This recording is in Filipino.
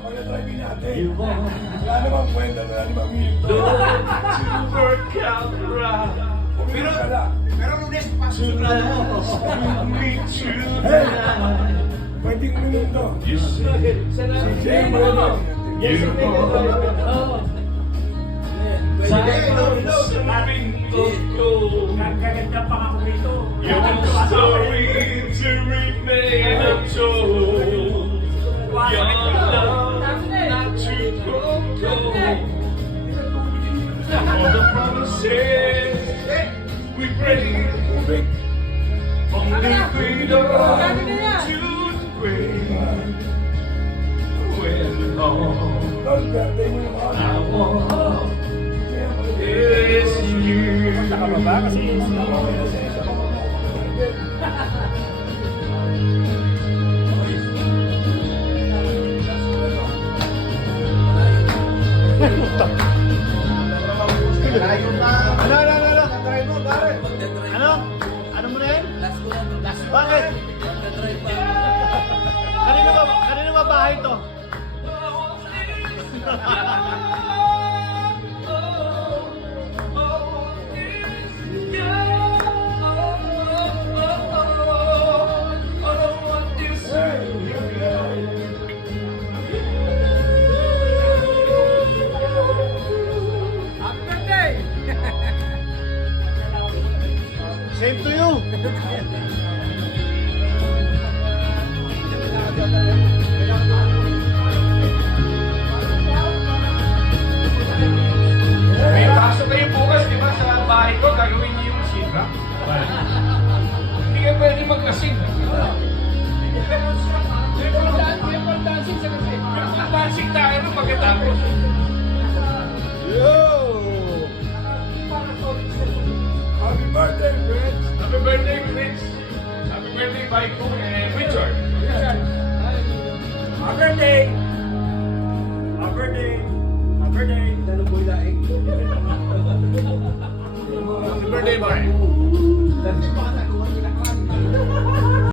pag-driving natin. Wala namang kwenta, wala namang hilto. Work out right. Pero lunes, pasok na. Hey! Pwedeng minuto. Si Jay Moreno. Gaganda pa ako rito. Your story to remain untold. Your love not to grow cold. All the promises we break from the cradle to the grave. When all Tol, birthday mo yung mga. I want is you. Nakababa kasi Ano? Ano mo na yun? Bakit? Kanino ba bahay to? Same to you. May pasok kayo bukas, di ba, sa bahay ko, gagawin niyo yung sira. Hindi ka pwede magkasing. Triple dancing sa kasi. Triple dancing tayo nung pagkatapos. Happy birthday, Fred! Happy birthday, Fritz! Happy birthday, Baiko!